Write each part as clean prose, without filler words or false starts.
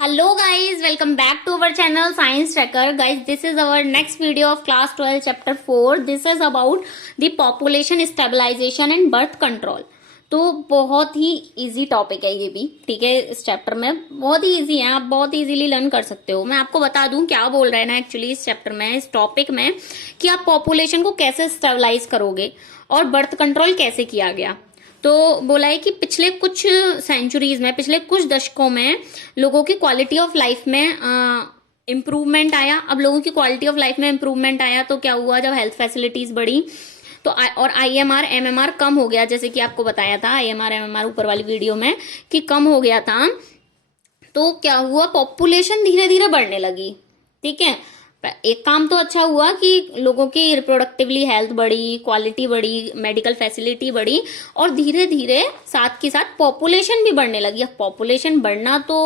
Hello guys, welcome back to our channel Science Tracker. Guys, this is our next video of class 12 chapter 4. This is about the population stabilization and birth control. तो बहुत ही easy topic है ये भी, ठीक है। इस chapter में बहुत ही इजी है, आप बहुत इजीली लर्न कर सकते हो। मैं आपको बता दूं क्या बोल रहे हैं ना एक्चुअली इस चैप्टर में, इस टॉपिक में, कि आप पॉपुलेशन को कैसे स्टेबलाइज करोगे और बर्थ कंट्रोल कैसे किया गया। तो बोला है कि पिछले कुछ सेंचुरीज में, पिछले कुछ दशकों में लोगों की क्वालिटी ऑफ लाइफ में इम्प्रूवमेंट आया। अब लोगों की क्वालिटी ऑफ लाइफ में इम्प्रूवमेंट आया तो क्या हुआ, जब हेल्थ फैसिलिटीज बढ़ी तो और आईएमआर एमएमआर कम हो गया, जैसे कि आपको बताया था आईएमआर एमएमआर ऊपर वाली वीडियो में कि कम हो गया था। तो क्या हुआ, पॉपुलेशन धीरे धीरे बढ़ने लगी, ठीक है। एक काम तो अच्छा हुआ कि लोगों की रिप्रोडक्टिवली हेल्थ बढ़ी, क्वालिटी बढ़ी, मेडिकल फैसिलिटी बढ़ी और धीरे धीरे साथ के साथ पॉपुलेशन भी बढ़ने लगी। अब पॉपुलेशन बढ़ना तो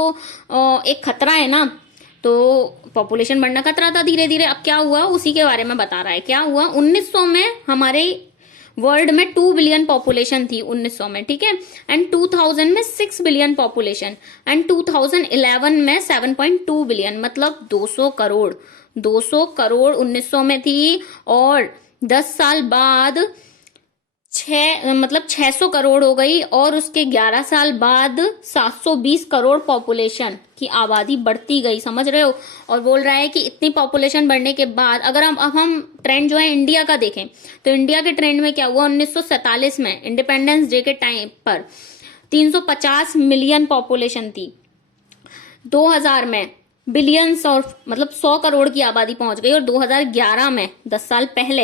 एक खतरा है ना, तो पॉपुलेशन बढ़ना खतरा था धीरे धीरे। अब क्या हुआ उसी के बारे में बता रहा है। क्या हुआ, 1900 में हमारे वर्ल्ड में 2 बिलियन पॉपुलेशन थी 1900 में, ठीक है। एंड 2000 में 6 बिलियन पॉपुलेशन एंड 2011 में 7.2 बिलियन, मतलब 200 करोड़ 1900 में थी। और 10 साल बाद 600 करोड़ हो गई और उसके 11 साल बाद 720 करोड़ पॉपुलेशन की आबादी बढ़ती गई, समझ रहे हो। और बोल रहा है कि इतनी पॉपुलेशन बढ़ने के बाद अगर हम ट्रेंड जो है इंडिया का देखें तो इंडिया के ट्रेंड में क्या हुआ, 1947 में इंडिपेंडेंस डे के टाइम पर 350 मिलियन पॉपुलेशन थी। 2000 में बिलियंस और मतलब 100 करोड़ की आबादी पहुंच गई और 2011 में 10 साल पहले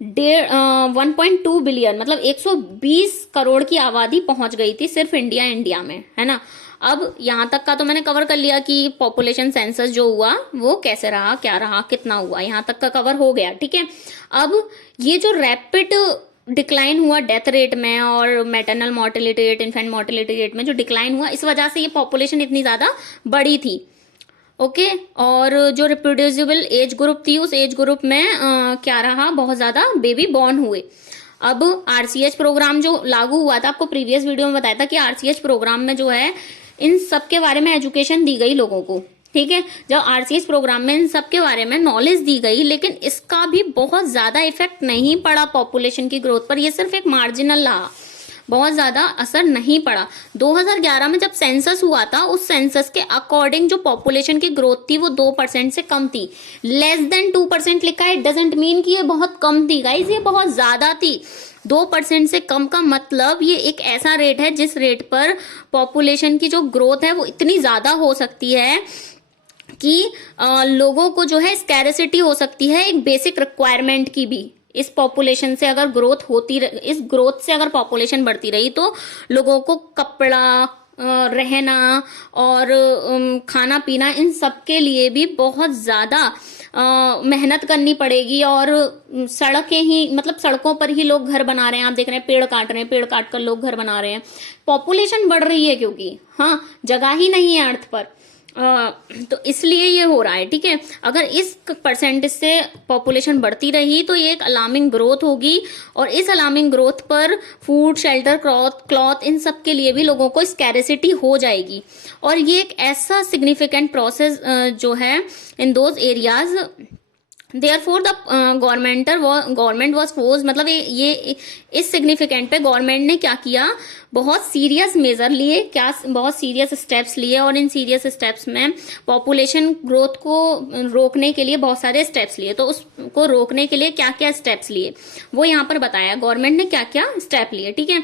1.2 बिलियन मतलब 120 करोड़ की आबादी पहुंच गई थी सिर्फ इंडिया में, है ना। अब यहां तक का तो मैंने कवर कर लिया कि पॉपुलेशन सेंसस जो हुआ वो कैसे रहा, क्या रहा, कितना हुआ, यहां तक का कवर हो गया, ठीक है। अब ये जो रैपिड डिक्लाइन हुआ डेथ रेट में और maternal mortality rate, infant mortality rate में जो डिक्लाइन हुआ, इस वजह से ये पॉपुलेशन इतनी ज्यादा बड़ी थी, ओके। और जो रिप्रोड्यूसिबल एज ग्रुप थी उस एज ग्रुप में क्या रहा, बहुत ज्यादा बेबी बॉर्न हुए। अब आरसीएच प्रोग्राम जो लागू हुआ था, आपको प्रीवियस वीडियो में बताया था कि आरसीएच प्रोग्राम में जो है इन सब के बारे में एजुकेशन दी गई लोगों को, ठीक है। जब आरसीएस प्रोग्राम में इन सब के बारे में नॉलेज दी गई, लेकिन इसका भी बहुत ज्यादा इफेक्ट नहीं पड़ा पॉपुलेशन की ग्रोथ पर। ये सिर्फ एक मार्जिनल रहा, बहुत ज्यादा असर नहीं पड़ा। 2011 में जब सेंसस हुआ था, उस सेंसस के अकॉर्डिंग जो पॉपुलेशन की ग्रोथ थी वो 2% से कम थी। लेस देन 2% लिखा है, इट डजेंट मीन कि ये बहुत कम थी गाइज, ये बहुत ज्यादा थी। 2% से कम का मतलब ये एक ऐसा रेट है जिस रेट पर पॉपुलेशन की जो ग्रोथ है वो इतनी ज्यादा हो सकती है कि लोगों को जो है स्कैरसिटी हो सकती है एक बेसिक रिक्वायरमेंट की भी। इस पॉपुलेशन से अगर ग्रोथ होती, इस ग्रोथ से अगर पॉपुलेशन बढ़ती रही तो लोगों को कपड़ा, रहना और खाना पीना, इन सब के लिए भी बहुत ज्यादा मेहनत करनी पड़ेगी। और सड़कें ही, मतलब सड़कों पर ही लोग घर बना रहे हैं, आप देख रहे हैं पेड़ काट रहे हैं, पेड़ काट कर लोग घर बना रहे हैं। पॉपुलेशन बढ़ रही है क्योंकि हाँ जगह ही नहीं है अर्थ पर, तो इसलिए ये हो रहा है, ठीक है। अगर इस परसेंटेज से पॉपुलेशन बढ़ती रही तो ये एक अलार्मिंग ग्रोथ होगी और इस अलार्मिंग ग्रोथ पर फूड, शेल्टर, क्लॉथ, इन सब के लिए भी लोगों को स्कैरसिटी हो जाएगी। और ये एक ऐसा सिग्निफिकेंट प्रोसेस जो है in those areas, therefore the government was forced, मतलब ये इस सिग्निफिकेंट पे गवर्नमेंट ने क्या किया, बहुत सीरियस मेजर लिए, क्या बहुत सीरियस स्टेप्स लिए। और इन सीरियस स्टेप्स में पॉपुलेशन ग्रोथ को रोकने के लिए बहुत सारे स्टेप्स लिए। तो उसको रोकने के लिए क्या क्या स्टेप्स लिए वो यहाँ पर बताया, गवर्नमेंट ने क्या क्या स्टेप लिए, ठीक है।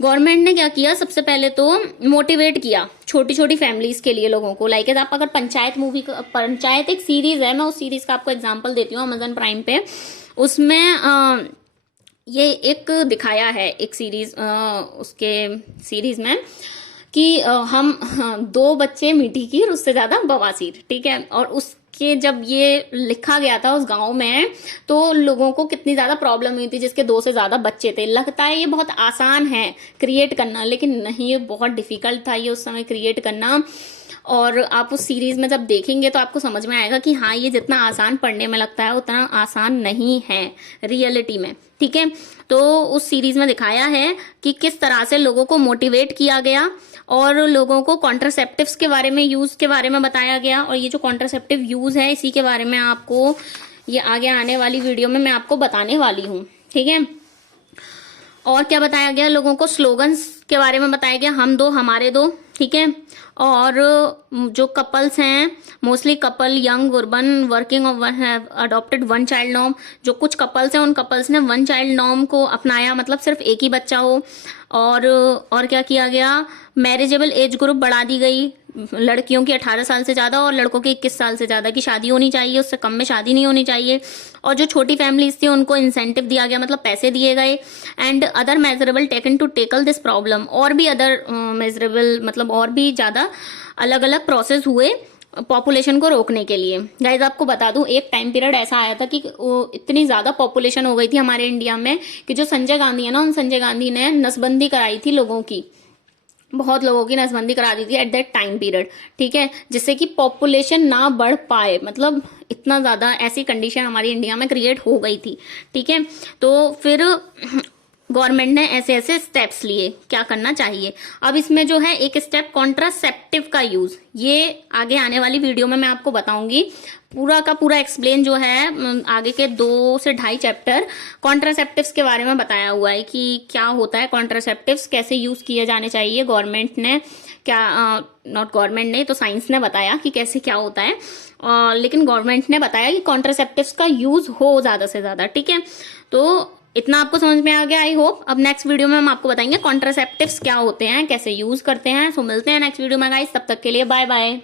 गवर्नमेंट ने क्या किया, सबसे पहले तो मोटिवेट किया छोटी छोटी फैमिलीज के लिए लोगों को। लाइक आप अगर पंचायत एक सीरीज है, मैं उस सीरीज का आपको एग्जांपल देती हूँ अमेजन प्राइम पे। उसमें ये एक दिखाया है एक सीरीज, उसके सीरीज में कि हम 2 बच्चे मीठी खीर उससे ज्यादा बवासीर, ठीक है। और उसके जब ये लिखा गया था उस गांव में तो लोगों को कितनी ज्यादा प्रॉब्लम हुई थी, जिसके 2 से ज्यादा बच्चे थे। लगता है ये बहुत आसान है क्रिएट करना, लेकिन नहीं, ये बहुत डिफिकल्ट था ये उस समय क्रिएट करना। और आप उस सीरीज में जब देखेंगे तो आपको समझ में आएगा कि हाँ ये जितना आसान पढ़ने में लगता है उतना आसान नहीं है रियलिटी में, ठीक है। तो उस सीरीज में दिखाया है कि किस तरह से लोगों को मोटिवेट किया गया और लोगों को कॉन्ट्रासेप्टिव्स के बारे में, यूज के बारे में बताया गया। और ये जो कॉन्ट्रासेप्टिव यूज है इसी के बारे में आपको ये आगे आने वाली वीडियो में मैं आपको बताने वाली हूँ, ठीक है। और क्या बताया गया, लोगों को स्लोगन्स के बारे में बताया गया, हम दो हमारे दो, ठीक है। और जो कपल्स हैं, mostly couple young urban working और have adopted one child norm, जो कुछ कपल्स हैं उन कपल्स ने वन चाइल्ड नॉर्म को अपनाया, मतलब सिर्फ एक ही बच्चा हो। और क्या किया गया, मैरिजेबल एज ग्रुप बढ़ा दी गई, लड़कियों की 18 साल से ज़्यादा और लड़कों की 21 साल से ज़्यादा की शादी होनी चाहिए, उससे कम में शादी नहीं होनी चाहिए। और जो छोटी फैमिलीज थी उनको इंसेंटिव दिया गया, मतलब पैसे दिए गए। And other measurable taken to tackle this problem, और भी अदर मेजरेबल मतलब और भी ज़्यादा अलग अलग प्रोसेस हुए पॉपुलेशन को रोकने के लिए। गाइज आपको बता दूं, एक टाइम पीरियड ऐसा आया था कि इतनी ज़्यादा पॉपुलेशन हो गई थी हमारे इंडिया में कि जो संजय गांधी है ना, उन संजय गांधी ने नसबंदी कराई थी लोगों की, बहुत लोगों की नसबंदी करा दी थी एट दैट टाइम पीरियड, ठीक है, जिससे कि पॉपुलेशन ना बढ़ पाए। मतलब इतना ज़्यादा ऐसी कंडीशन हमारी इंडिया में क्रिएट हो गई थी, ठीक है। तो फिर गवर्नमेंट ने ऐसे ऐसे स्टेप्स लिए, क्या करना चाहिए। अब इसमें जो है एक स्टेप कॉन्ट्रासेप्टिव का यूज, ये आगे आने वाली वीडियो में मैं आपको बताऊंगी। पूरा का पूरा एक्सप्लेन जो है आगे के 2 से 2.5 चैप्टर कॉन्ट्रासेप्टिव्स के बारे में बताया हुआ है कि क्या होता है कॉन्ट्रासेप्टिव्स, कैसे यूज किए जाने चाहिए। गवर्नमेंट ने क्या, नॉट गवर्नमेंट ने तो साइंस ने बताया कि कैसे क्या होता है, लेकिन गवर्नमेंट ने बताया कि कॉन्ट्रासेप्टिव्स का यूज हो ज्यादा से ज्यादा, ठीक है। तो इतना आपको समझ में आ गया आई होप। अब नेक्स्ट वीडियो में हम आपको बताएंगे कॉन्ट्रासेप्टिव्स क्या होते हैं, कैसे यूज करते हैं। सो मिलते हैं नेक्स्ट वीडियो में गाइस, तब तक के लिए बाय बाय।